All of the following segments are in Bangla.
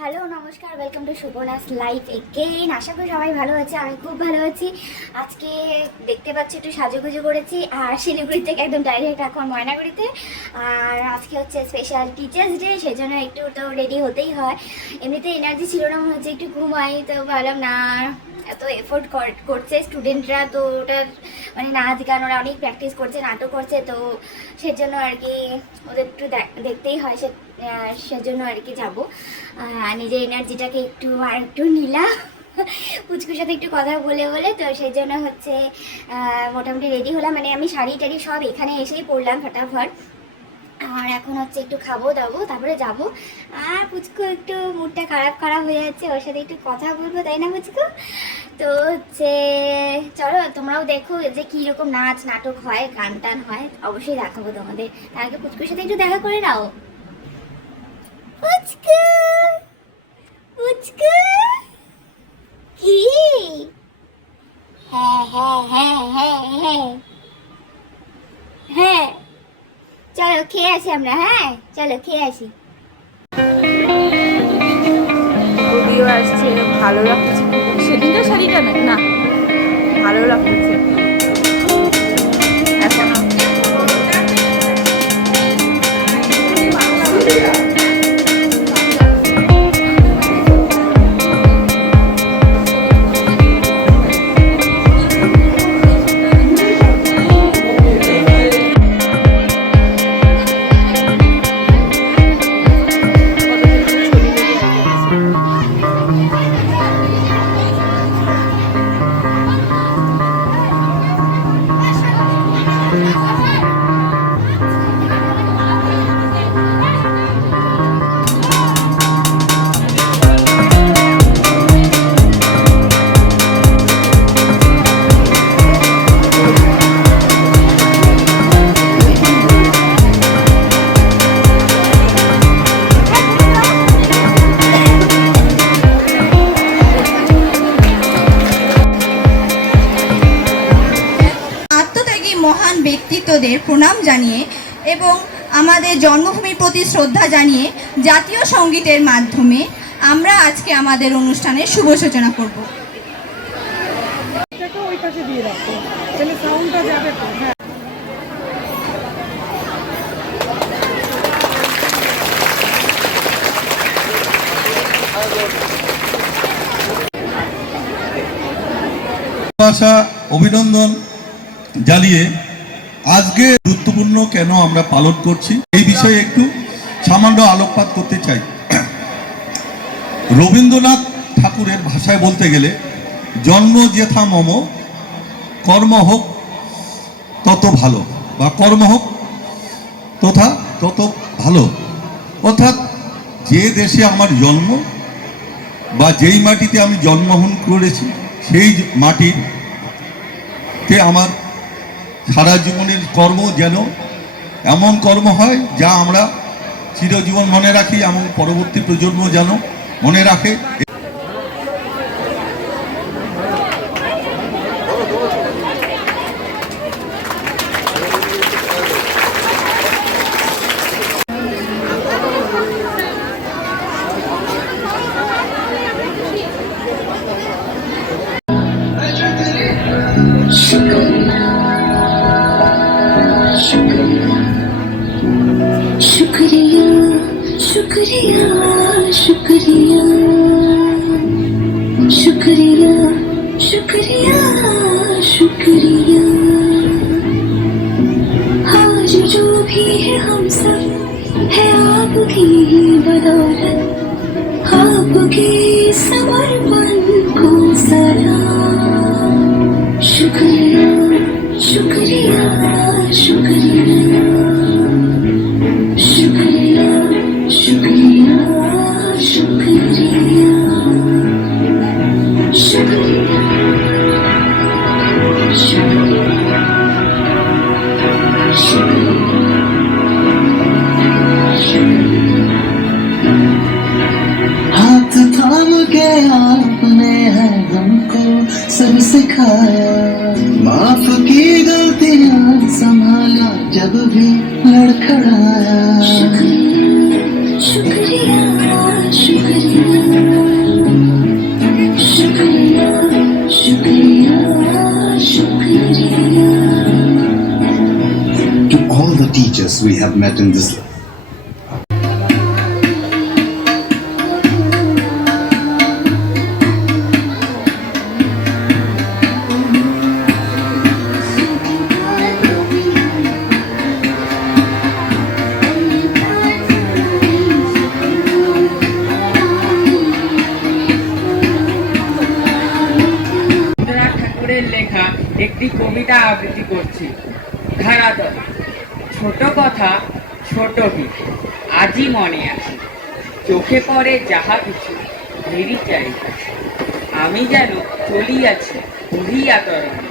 হ্যালো নমস্কার, welcome to Suparna's life again. আশা করি সবাই ভালো আছে, আমি খুব ভালো আছি। আজকে দেখতে পাচ্ছি একটু সাজুগুজু করেছি, আর শিলিগুড়ি থেকে একদম ডাইরেক্ট এখন ময়নাগুড়িতে। আর আজকে হচ্ছে স্পেশাল টিচার্স ডে, সেই জন্য একটু তো রেডি হতেই হয়। এমনিতে এনার্জি ছিল না, মনে হচ্ছে একটু ঘুমাই, তো ভাবলাম না, এত এফোর্ট করছে স্টুডেন্টরা, তো ওটার মানে নাচ গান ওরা অনেক প্র্যাকটিস করছে, নাটক করছে, তো সেজন্য আর কি ওদের একটু দেখতেই হয়, সেজন্য আর কি যাবো। নিজের এনার্জিটাকে একটু নিলাম পুচকুর সাথে একটু কথা বলে বলে, তো সেই জন্য হচ্ছে মোটামুটি রেডি হলাম। মানে আমি শাড়ি টাড়ি সব এখানে এসেই পরলাম ফটাফট। আর এখন হচ্ছে একটু খাবো দাবো, তারপরে যাব। আর পুচকু একটু মুডটা খারাপ হয়ে যাচ্ছে, ওর সাথে একটু কথা বলবো, তাই না পুচকু? তো হচ্ছে চলো তোমরাও দেখো যে কীরকম নাচ নাটক হয়, গান টান হয়, অবশ্যই দেখাবো তোমাদের। তার আগে পুচকুর সাথে একটু দেখা করে নাও। পুচকু পুচকু কি? হ্যাঁ হ্যাঁ হ্যাঁ হ্যাঁ হ্যাঁ হ্যাঁ, চলো খেয়ে আসি আমরা। হ্যাঁ চলো খেয়ে আসি। যদিও আসছে, ভালো লাগছে। সেদিনটা শাড়িটা না ভালো লাগছে এখনো। মহান ব্যক্তিত্বদের প্রণাম জানিয়ে এবং আমাদের জন্মভূমির প্রতি শ্রদ্ধা জানিয়ে জাতীয় সঙ্গীতের মাধ্যমে আমরা আজকে আমাদের অনুষ্ঠানের শুভ সূচনা করব। অভিনন্দন জানিয়ে আজকে গুরুত্বপূর্ণ কেন আমরা পালন করছি এই বিষয়ে একটু সামান্য আলোকপাত করতে চাই। রবীন্দ্রনাথ ঠাকুরের ভাষায় বলতে গেলে জন্ম যেথা মম কর্ম হোক তত ভালো, বা কর্ম হোক তথা তত ভালো। অর্থাৎ যে দেশে আমার জন্ম বা যেই মাটিতে আমি জন্মগ্রহণ করেছি সেই মাটিতে আমার সারা জীবনের কর্ম যেন এমন কর্ম হয় যা আমরা চিরজীবন মনে রাখি এবং পরবর্তী প্রজন্ম যেন মনে রাখে। शुक्रिया शुक्रिया शुक्रिया शुक्रिया शुक्रिया शुक्रिया। आज जो भी है हम सब है आपकी ही बदौलत, आपके समर्पण को सलाम। शुक्रिया शुक्रिया शुक्रिया शुक्रिया शुक्रिया शुक्रिया शुक्रिया हाथ थाम के आपने है हमको सब सिखाया, माफ की गलतियां संभाला जब भी लड़खड़ाया। शुक्रिया शुक्रिया शुक्रिया all the teachers we have met in this life. Rabindranath ঠাকুরের লেখা একটি কবিতা আবৃত্তি করছি। ধারাদল। ছোট কথা ছোট কিছু আজই মনে আসে, চোখে পড়ে যাহা কিছু ভেরি চারিপাশে। আমি যেন চলিয়াছি বহিয়া তরণে,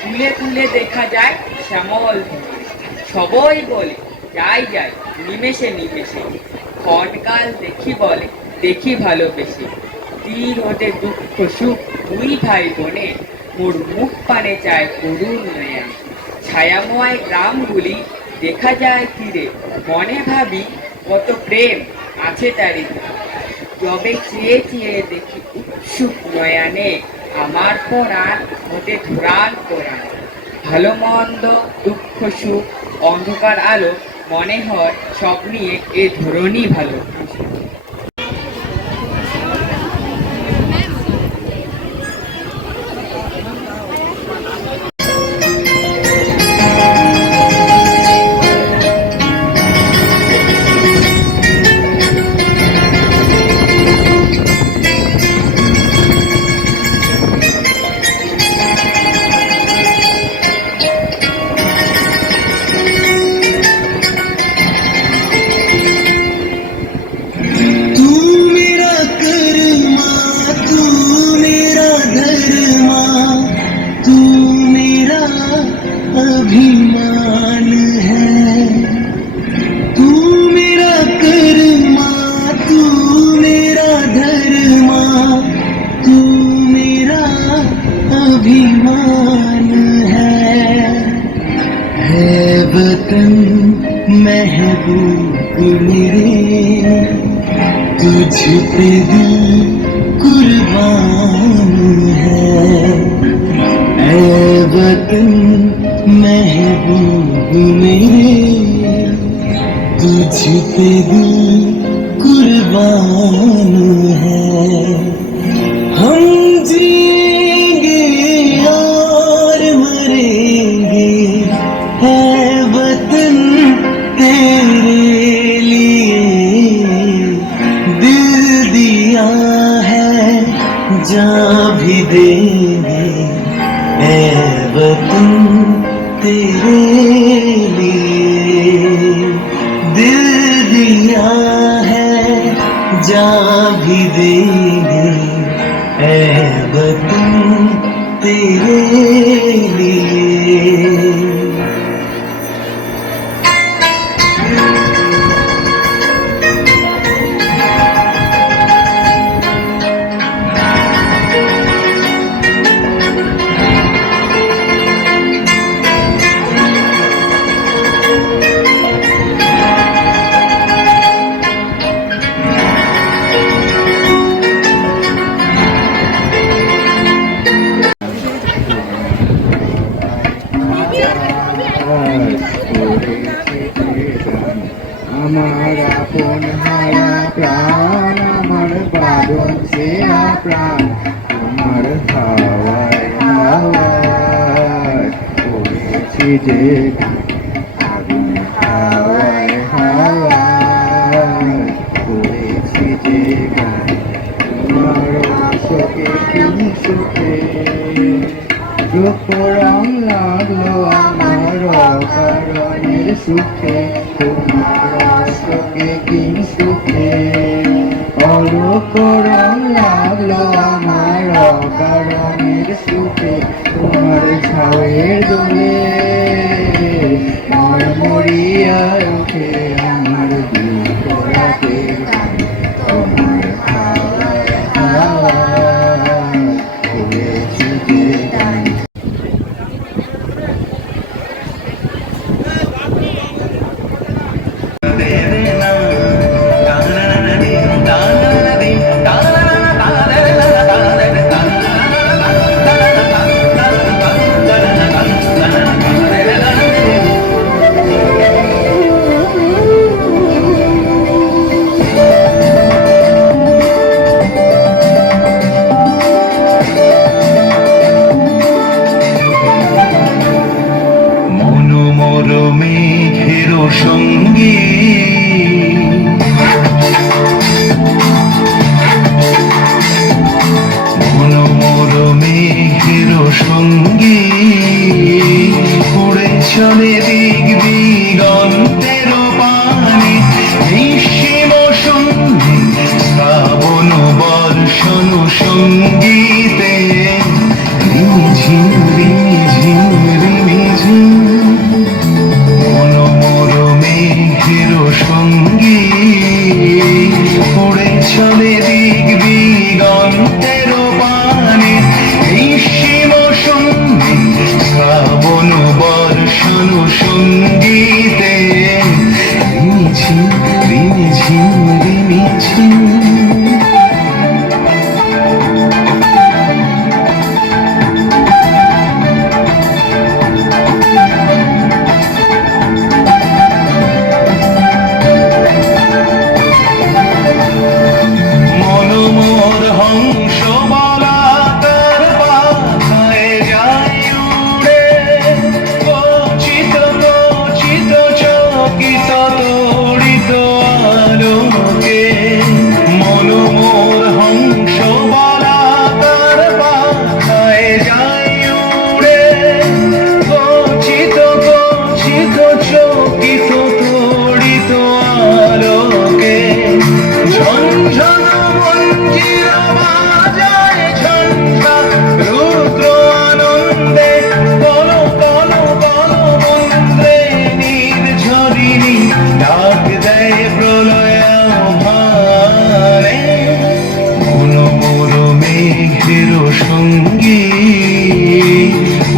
তুলে তুলে দেখা যায় শ্যামল ভূমি। সবই বলে যাই যাই নিমেষে নিমেষে, ক্ষণকাল দেখি বলে দেখি ভালোবেসে। তীর হতে দুঃখ সুখ দুই ভাই বোনে, মোর মুখ পানে চায় করুণ নয়ন। ছায়াময় গ্রামগুলি দেখা যায় তীরে, মনে ভাবি কত প্রেম আছে চারিদিকে। যবে চেয়ে চেয়ে দেখি উৎসুক নয়নে, আমার প্রাণ হতে ধরান কোরআন। ভালো মন্দ দুঃখ সুখ অন্ধকার আলো, মনে হয় সব নিয়ে এ ধরনই ভালো। अभिमान है तू मेरा कर्मा, तू मेरा धर्मा, तू मेरा अभिमान है वतन महबूब मेरे, तुझ पे दिल कुर्बान है वतन महबूब मेरे, तुझ पे दिल कुर्बान है। हम जिएंगे और मरेंगे, है वतन तेरे लिए। दिल दिया है जान भी देंगे, है वतन तेरे लिए। दिल दिया है जान भी देंगे, ऐ वतन तेरे लिए। আমার আপন হারা প্রাণ, আমার বাঁধন ছেঁড়া প্রাণ, তোমার হাওয়ায় হাওয়ায় পড়েছি যে আগুন, হাওয়ায় হাওয়ায় পড়েছি যে গান। তোমার শোকে তুমি শোকে রূপ রং লাগলো আমার অকারণের সুখে। তোমার শোকে কি সুখে অলোক রং লাগলো আমার অকারণের সুখে। তোমার ঝাউয়ের দোলে মরমরিয়া ওঠে আমার দুঃখ রাতে গান। তোমার হাওয়ায় হাওয়ায় পড়েছি যে গান। সঙ্গী মনোমর মেঘের সঙ্গী উড়ে চলে দিক দিগন্তের পানে নিঃসীম সন্ধি শ্রাবণ বর্ষণ সঙ্গীতে রিমিঝিম রিমিঝিম রিমিঝিম মনোমর মেঘের সঙ্গী উড়ে চলে দিক দিগন্তের পানে নিঃসীম সন্ধি শ্রাবণ বর্ষণ সঙ্গীতে রিমিঝিম রিমিঝিম রিমিঝিম মনোমর হংস বলাকার পাখায় যায় উড়ে কচিত কচিত চকিত তড়িত আলোকে মনোমর হংস বলাকার পাখায় যায় উড়ে কচিত কচিত চকিত তড়িত আলোকে ঝনঝন মঞ্জির বাজায় ঝঞ্ঝা রুদ্র আনন্দে বল বল বল মন্ত্রে নির্ঝরিণী ডাক দেয় প্রলয় ভানে মনোমর মেঘের সঙ্গী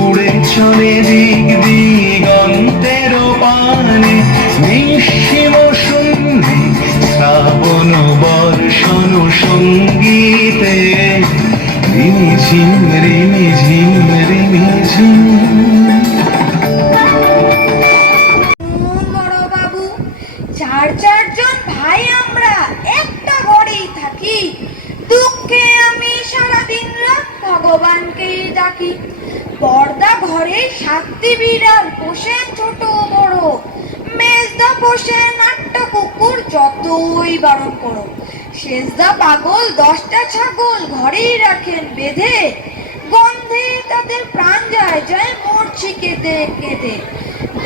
উড়ে চলে দিক দিগন্তের পানে নিঃসীম সন্ধি শ্রাবণ বর্ষণ সঙ্গীতে রিমিঝিম রিমিঝিম রিমিঝিম বড় বাবু চারজন ভাই আমরা একটা ঘরেই থাকি দুঃখে আমি সারাদিন রাত ভগবানকেই ডাকি পর্দা ঘরে 7টি বিড়াল পোষেন ছোট বড় মেজদা পোষেন 8টা কুকুর যতই বারণ করো শেষদা পাগল 10টা ছাগল ঘরেই রাখেন বেঁধে গন্ধে তাদের প্রাণ যায় যায় মরছি কেঁদে কেঁদে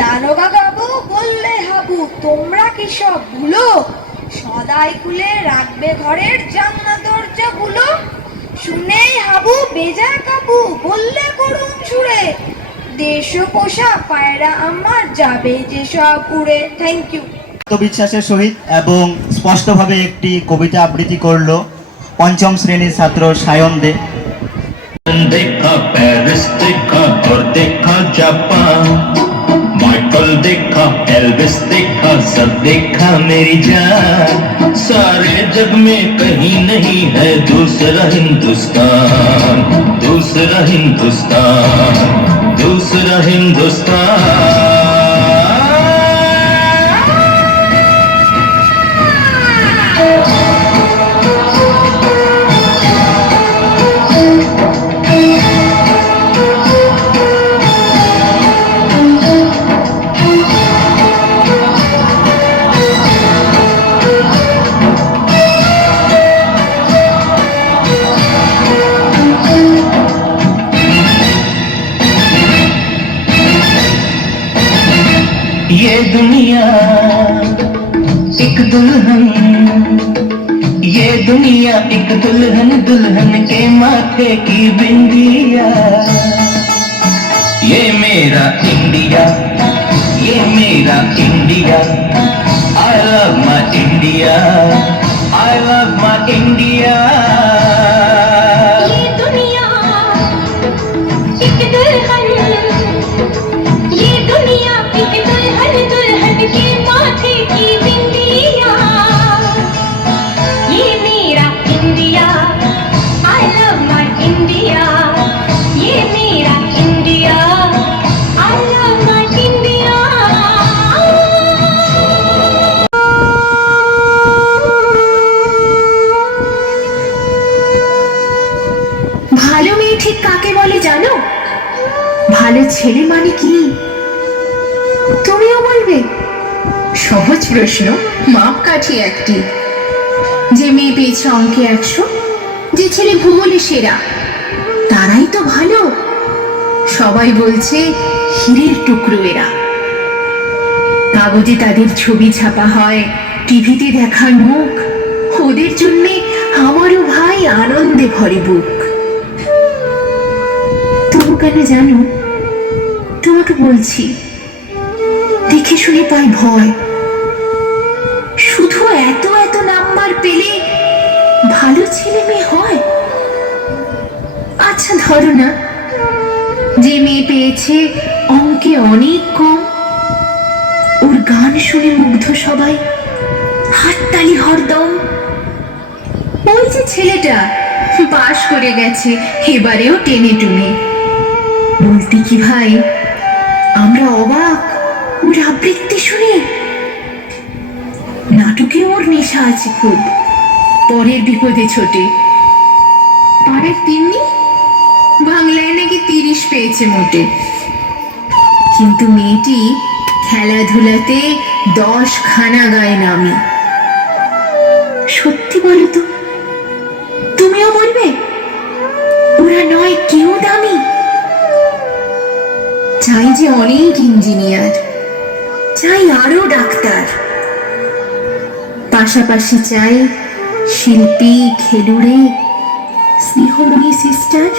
দারোগা বাবু বললে হাবু তোমরা কি সব ভুলো সদাই খুলে রাখবে ঘরের জানলা দরজাগুলো শুনেই হাবু বেজায় কাবু বললে করুণ সুরে দেশ পোষা পায়রা আমার যাবে যে সব উড়ে। Thank you. আত্মবিশ্বাসের সহিত এবং স্পষ্টভাবে একটি কবিতা আবৃত্তি করলো 5ম শ্রেণীর ছাত্র সায়ন দে। देखा पेरिस देखा और देखा जापान माइकल देखा एल्विस देखा सब देखा मेरी जान सारे जग में कहीं नहीं है दूसरा हिंदुस्तान दूसरा हिंदुस्तान दूसरा हिंदुस्तान ये दुनिया एक दुल्हन ये दुनिया एक दुल्हन दुल्हन के माथे की बिंदिया ये मेरा इंडिया ये मेरा India I love my India I love my India ये दुनिया एक दुल्हन ये दुनिया एक दुल्हन दुल्हन के माथे की बिंदिया ये मेरा India I love my India ये मेरा India I love my India সহজ প্রশ্ন, মাপকাঠি একটি। যে মেয়ে পেয়েছে অঙ্কে 100, যে ছেলে ভূগোলে সেরা, তারাই তো ভালো। সবাই বলছে হীরের টুকরো এরা। কাগজে তাদের ছবি ছাপা হয়, টিভিতে দেখার মুখ, ওদের জন্যে আমারও ভাই আনন্দে ভরে বুক। তবু কেন জানো, তোমাকে বলছি, দেখে শুনে পাই ভয়। শুধু এত এত নাম্বার পেলে ভালো ছেলে মেয়ে হয়? আচ্ছা ধরো না, যে মেয়ে পেয়েছে অঙ্কে অনেক কম, ওর গান শুনে মুগ্ধ সবাই, হাততালি হরদম। ওই যে ছেলেটা পাশ করে গেছে এবারেও টেনে টুনে, বলতে কি ভাই আমরা অবাক ওর আবৃত্তি শুনে। নাটকে ওর নেশা আছে খুব, পরের বিপদে ছোটে। পাড়ার তিন্নি বাংলায় নাকি 30 পেয়েছে মোটে, কিন্তু মেয়েটি খেলাধুলাতে 10 খানা গায়ে নামি। সত্যি বলো তো, তুমিও বলবে ওরা নয় কেউ দামি? চাই যে অনেক ইঞ্জিনিয়ার, চাই আরো ডাক্তার, পাশাপাশি চাই শিল্পী, খেলুড়ে, স্নেহময়ী সিস্টার।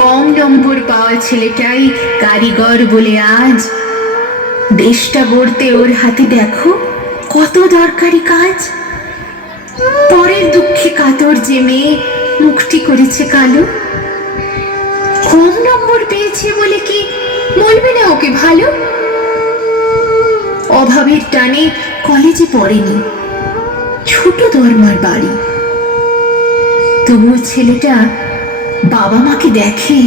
কম নম্বর পাওয়া ছেলেটাই কারিগর বলে আজ দেশটা গড়তে ওর হাতে দেখো কত দরকারি কাজ। পরের দুঃখে কাতর যে মেয়ে মুখটি করেছে কালো, কম নম্বর পেয়েছে বলে কি বলবে না ওকে ভালো? অভাবের টানে কলেজে পড়েনি, ছোট ধর্মার বাড়ি, তবুও ছেলেটা বাবা মাকে দেখে,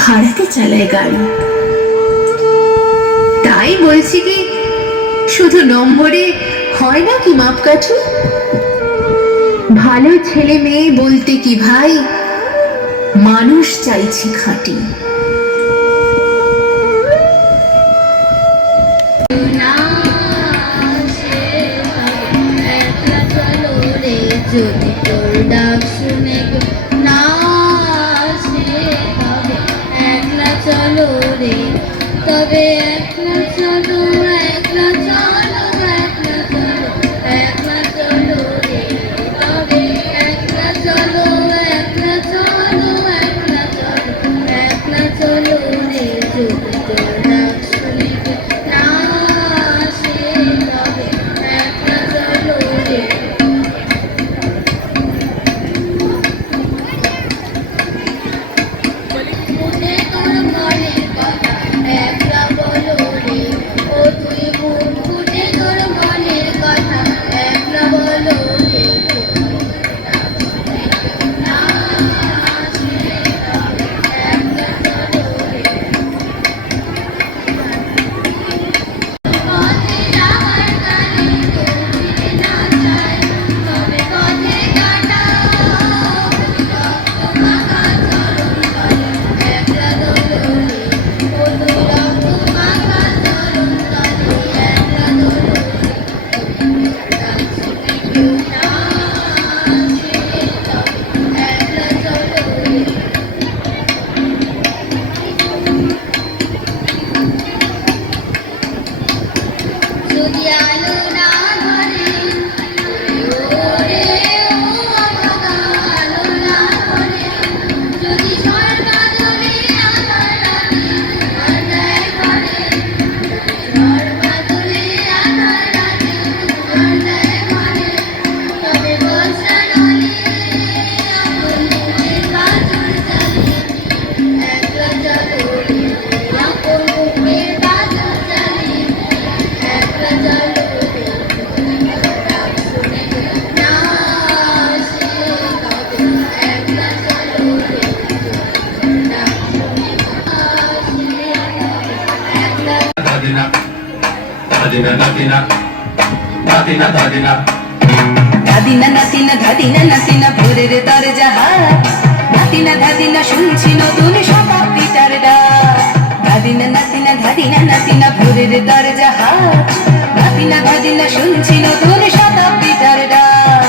ভাড়াতে চালায় গাড়ি। তাই বলছি কি, শুধু নম্বরে হয় না কি মাপকাঠি? ভালো ছেলে মেয়ে বলতে কি ভাই, মানুষ চাইছি খাঁটি। যদি তোর ডাক শুনে না আসে, তবে একলা চলো রে, তবে একলা চলো, একলা চলো, একলা চলো, একলা চলো রে, তবে একলা চলো, একলা চলো, একলা চলো, একলা চলো রে। যদি তোর ডাক শুনে না আসে, তবে একলা চলো রে। Dadina, dadina, dadina, dadina. ধাদিনা নাতিনা ধাদিনা নাতিনা ভোরের দরজা হাত, ধাদিনা ধাদিনা শুনছি নতুন শতাব্দীটার ডাক। ধাদিনা নাতিনা ধাদিনা নাতিনা ভোরের দরজা হাট নাতিনা ধাদিনা শুনছি নতুন শতাব্দীটার ডাক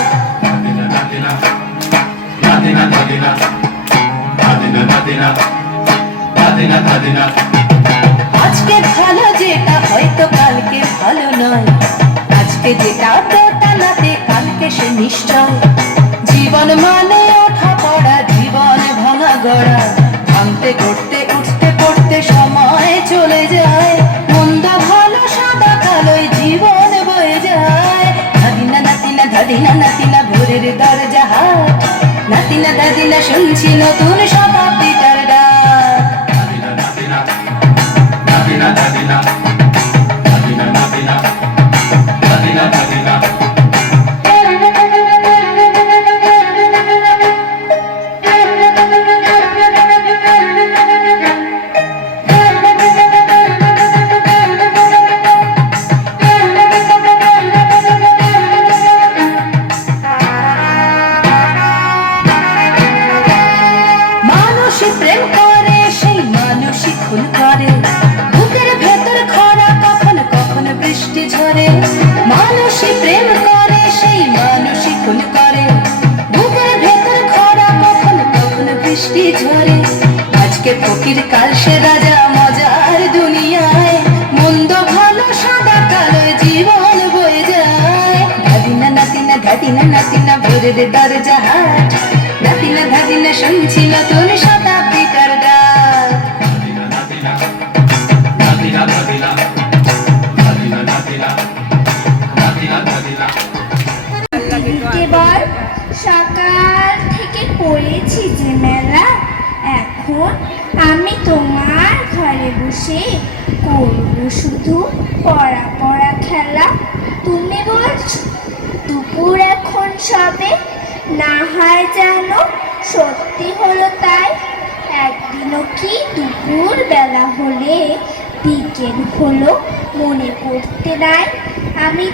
আজকে ভালো যেটা হয়তো কালকে ভালো নয় আজকে যেটা দোটানাতে কালকে সে নিশ্চয় জীবন মানে ওঠা পড়া জীবন ভাঙা গড়া ভাঙতে করতে উঠতে পড়তে সময় চলে যায় মন্দ ভালো সাদা কালোয় জীবন বয়ে যায় ধাদিনা নাতিনা ধাদিনা নাতিনা ভোরের দরজা হাট নাতিনা দাদিনা শুনছি নতুন শতাব্দীটার ডাক মানুষই প্রেম করে সেই মানুষই খুন করে বুকের ভেতর খরা কখন কখন বৃষ্টি ঝরে মানুষই প্রেম করে সেই মানুষই খুন করে বুকের ভেতর খরা কখন কখন বৃষ্টি ঝরে আজকে ফকির কাল সে রাজা মজার দুনিয়ায় মন্দ ভালো সাদা কালো জীবন বয়ে যায় ধাদিনা নাতিনা ধাদিনা নাতিনা ভোরের দরজা হাট নাতিনা ধাদিনা শুনছি নতুন শতাব্দীটার ডাক এবার সকাল থেকে পড়েছি যে মেলা এখন আমি তোমার ঘরে বসে করব শুধু পড়া পড়া খেলা তুমি বলছো দুপুর এখন সবে না হয় যেন সত্যি হলো তাই একদিনও কি দুপুর বেলা হলে বিকেল হলো মনে করতে নাই আমি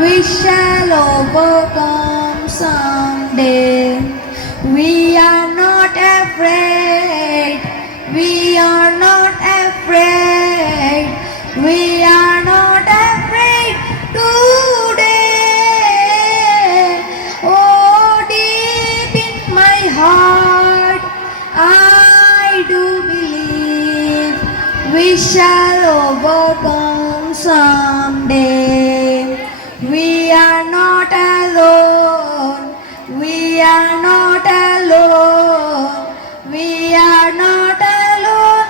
We shall overcome someday. We are not afraid. We are not afraid. We are not afraid today. Oh, deep in my heart, I do believe we shall overcome someday. We are not alone. We are not alone. We are not alone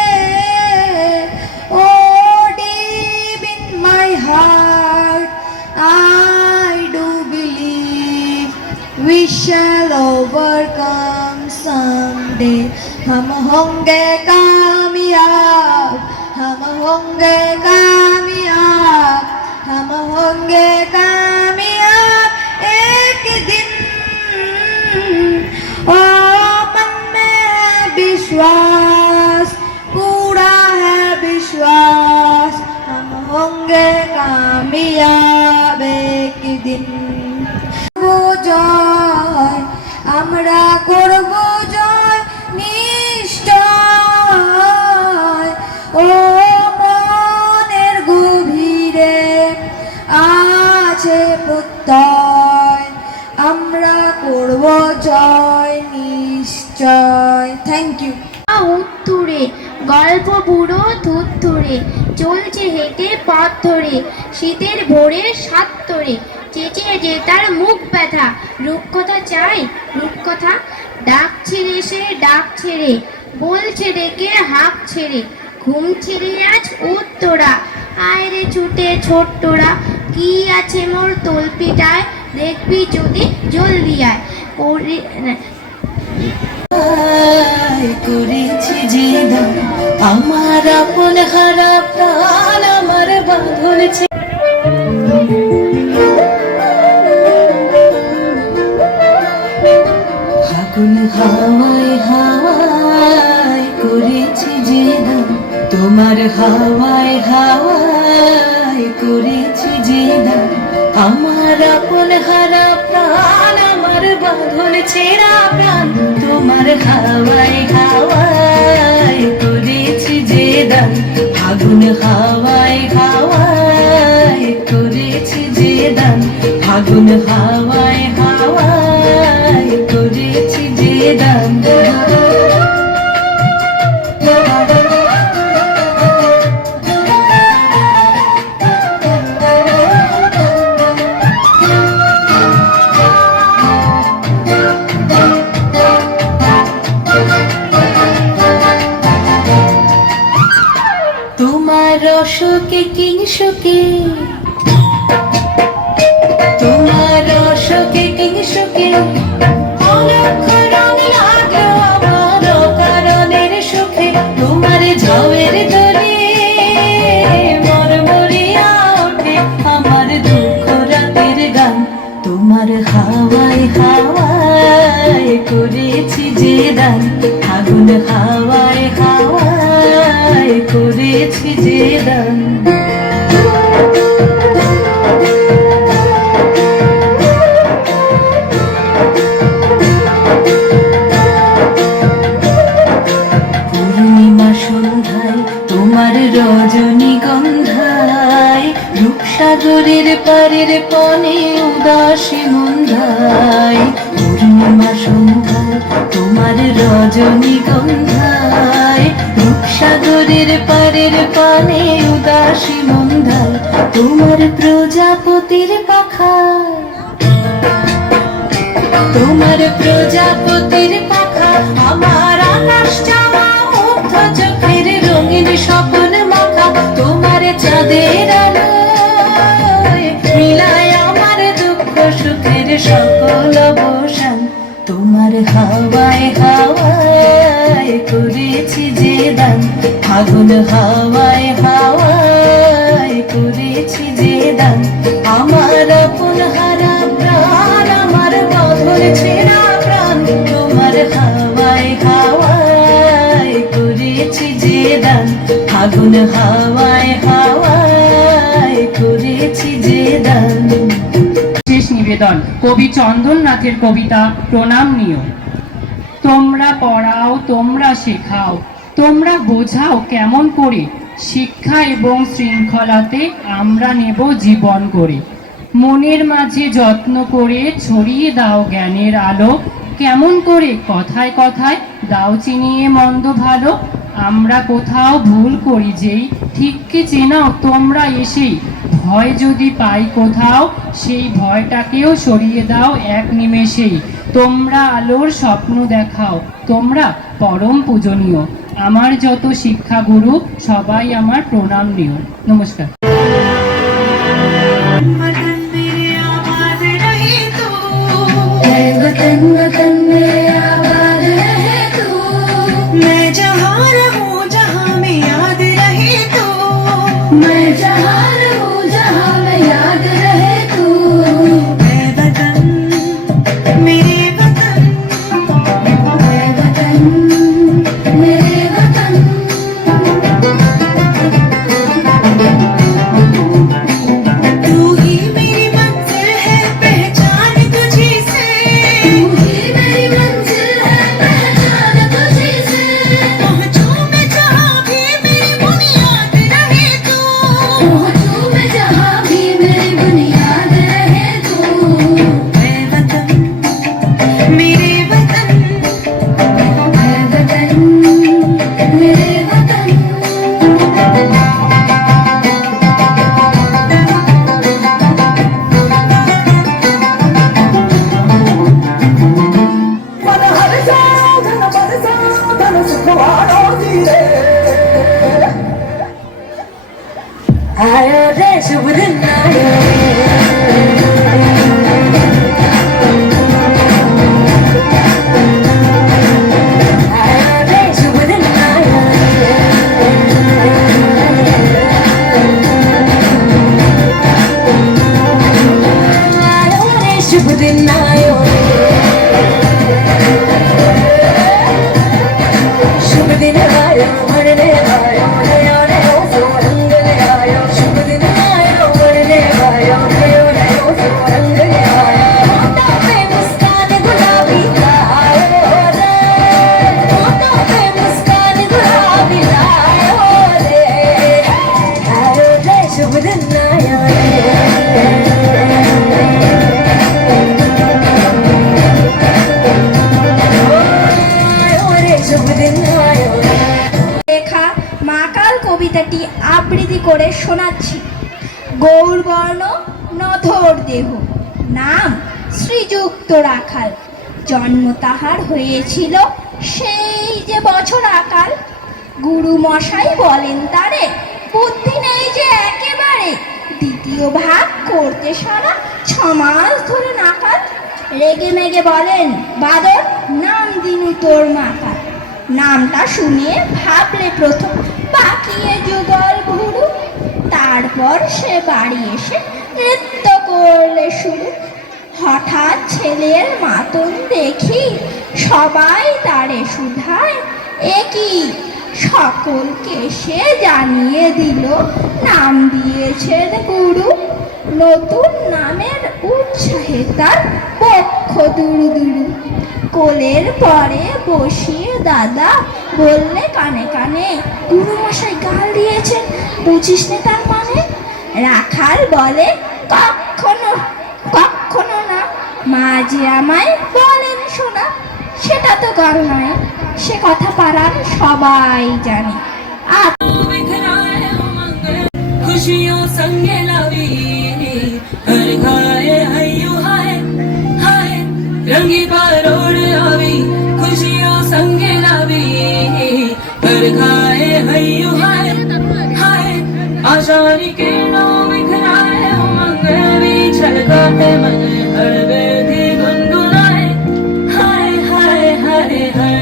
today. Oh, deep in my heart, I do believe we shall overcome someday. हम होंगे कामयाब, हम होंगे कामयाब, हम होंगे कामयाब एक दिन। ओ मन में है विश्वास, पूरा है विश्वास, हम होंगे कामयाब एक दिन। वो जय আমরা করব জয় নিশ্চয় ও মনের গভীরে আছে প্রত্যয় আমরা করব জয় নিশ্চয়। Thank you. উত্তরে গল্প বুড়ো ধুত্তুরে চলছে হেঁটে পথ ধরে শীতের ভোরে সাত্তরে চেঁচিয়ে যে তার মুখ ব্যথা রূপকথা চাই রূপকথা ডাক ছেড়ে সে ডাক ছেড়ে বলছে ডেকে হাঁক ছেড়ে ঘুম ছেড়ে আজ উত্তরা আয় রে ছুটে ছোট্টরা কি আছে মোর তলপিটায় দেখবি যদি জলদি আয় করেছি যে আমার আপন হারা প্রাণ আমার বাঁধলছে ফাগুন হাওয়ায় হাওয়ায় করেছি যে তোমার হাওয়ায় হাওয়ায় করেছি আমার আপন হারা প্রাণ, আমার বাঁধন ছেঁড়া প্রাণ, তোমার হাওয়ায় হাওয়ায় করেছি যে দান, ফাগুন হাওয়ায় হাওয়ায় করেছি যে দান, ফাগুন হাওয়ায় হাওয়ায় করেছি যে দান। তোমার রসকে কিংসুকে, তোমার রসকে কিংসুকে অলক্ষ রং লাগলো আমার কারণের সুখে, তোমার ঝাউয়ের দলে মরমরিয়া ওঠে আমার দুঃখ রাতের গান, তোমার হাওয়ায় হাওয়ায় করেছি যে দান, ফাগুন হাওয়ায় হাওয়ায় করেছি যে দান। পূর্ণিমা সন্ধ্যায় তোমার রজনীগন্ধায়, রূপসাগরের পারের পনে উদাসী মন্ধায়, পূর্ণিমা সন্ধ্যায় তোমার রজনীগন্ধায়, রূপসাগরের পারের পানে উদাসী মন্ধায়, তোমার প্রজাপতির পাখায়, তোমার প্রজাপতির পাখা আমার আকাশ চাওয়া মুগ্ধ চোখের রঙিন স্বপ্ন মাখা, তোমার চাঁদের আলোয় মিলায় আমার দুঃখ সুখের সকল অবসান, তোমার হাওয়ায় হাওয়ায় করেছি যে দান, ফাগুন হাওয়ায় হাওয়ায় করেছি যে দান, আমার আপন হারা প্রাণ, আমার বাঁধন ছেঁড়া প্রাণ, তোমার হাওয়ায় হাওয়ায় করেছি যে দান, ফাগুন হাওয়ায় হাওয়ায় করেছি যে দান। শেষ নিবেদন কবি চন্দননাথের কবিতা প্রণাম নিও। তোমরা পড়াও, তোমরা শেখাও, তোমরা বোঝাও কেমন করে, শিক্ষা এবং শৃঙ্খলাতে আমরা নেব জীবন করে, মনের মাঝে যত্ন করে ছড়িয়ে দাও জ্ঞানের আলো, কেমন করে কথায় কথায় দাও চিনিয়ে মন্দ ভালো, আমরা কোথাও ভুল করি যেই ঠিককে চেনাও তোমরা এসেই, ভয় যদি পাই কোথাও সেই ভয়টাকেও সরিয়ে দাও এক নিমেষেই, তোমরা আলোর স্বপ্ন দেখাও, তোমরা পরম পূজনীয়, আমার যত শিক্ষাগুরু সবাই আমার প্রণাম নিও। নমস্কার। वतन वतन में आबाद रहे तू, मैं जहाँ रहूँ जहाँ में याद रहे तू, मैं जहाँ रहूँ जहाँ में याद रहे तू, मैं वतन मेरे वतन, मैं वतन मेरे वतन, तू ही मेरी मंजिल है पहचान तुझी से, तू ही मेरी मंजिल নাম শ্রীযুক্ত রাখাল। জন্ম তাহার হয়েছিল সেই যে বছর আকাল। গুরু মশাই বলেন তারে, বুদ্ধি নেই যে একেবারে, দ্বিতীয় ভাগ করতে সারা 6 মাস ধরে নাকাল। রেগে মেগে বলেন, বাদর নাম দিনু তোর মাকাল। নামটা শুনে ভাবলে প্রথম পাকিয়ে যুগল ভুরু, তারপর সে বাড়ি এসে নৃত্য করলে শুরু। হঠাৎ ছেলের মাতন দেখি সবাই তারে শুধায়, একই সকলকে সে জানিয়ে দিল নাম দিয়েছেন গুরু। নতুন নামের উৎসাহে তার পক্ষ দুরু দুরু। কোলের পরে বসিয়ে দাদা বললে কানে কানে, গুরু মশাই গাল দিয়েছেন, বুঝিস নে তার মানে? রাখাল বলে, কখনো কখনো না, মা যে আমায় বলেন শোনা। সেটা তো গাল নয়, সে কথা পাড়ার সবাই জানে। खुशियों संगे लावी हर खाए हयू हाय हाय रंगी परोड़ आवी खुशियों संगे लावी हर खाए हयू हाय हाय आशारी के नो बिखराए उमंग भी छलकाते मन हर बेदी गुनगुनाए हाय हाय हाय हाय।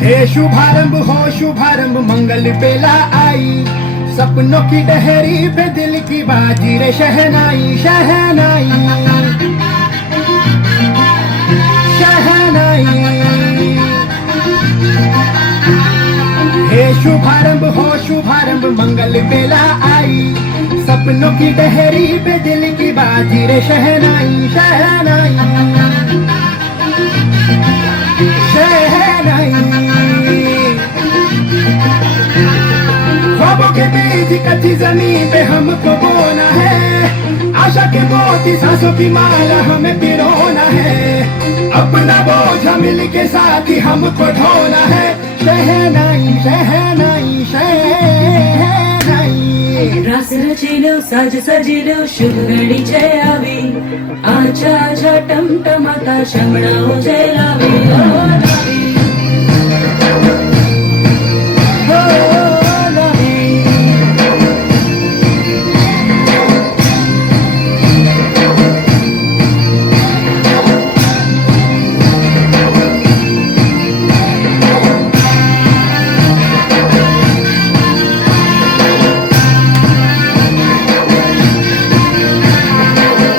हे शुभारंभ हो शुभारंभ मंगल बेला आई, सपनों की डहरी पे दिल की बाजी रे शहनाई शहनाई शहनाई। हे शुभारंभ हो शुभारंभ मंगल बेला आई, सपनों की डहरी पे दिल की बाजी रे शहनाई शहनाई शहनाई। ख्वाबों के बीज कच्ची जमीन पे हमको बोना है, आशा के मोती सांसों की माला हमें पिरोना है। अपना बोझा मिल के साथ ही हमको ढोना है, शहनाई शहनाई शहनाई। रास रचिलो साज सजिलो शुभ घड़ी जय आवी, आजा आजा टमटमाता शमणा हो जय लावी ओ लावी ओ लावी।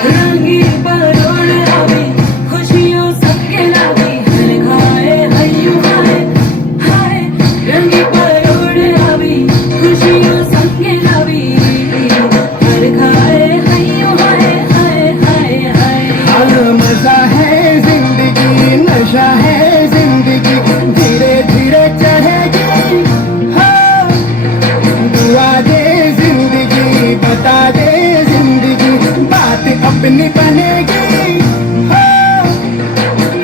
रंगी परोड़ आवी खुशियों सबके लावी हर खाए हयू हाय हाय रंगी परोड़ आवी खुशियों सबके लावी हर खाए हयू हाय हाय हाय हाय। हर मजा है जिंदगी नशा है जिंदगी, धीरे धीरे चढ़ेगी हाँ। दुआ दे जिंदगी बता दे जिंदगी, बात अपनी बनेगी हाँ।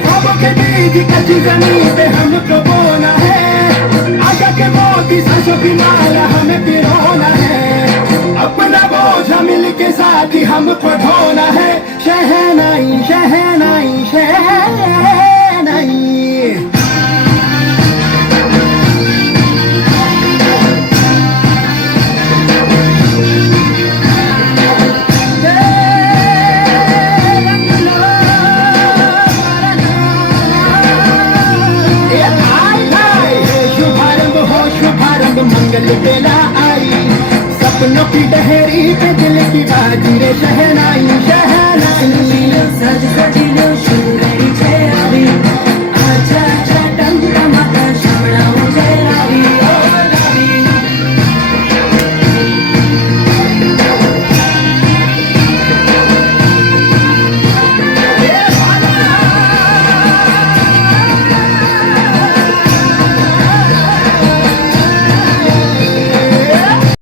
ख्वाबों के बीज कच्ची जमीन पे हमको बोना है, आशा के मोती सांसों की माला हमें पिरोना है। अपना बोझा मिल के साथ ही हमको ढोना है, शहनाई शहनाई शहनाई। शुभारंभ हो शुभारंभ मंगल बेला आई, सपनों की डहरी पे दिल की बाजी रे शहनाई शहनाई। सज सजिलो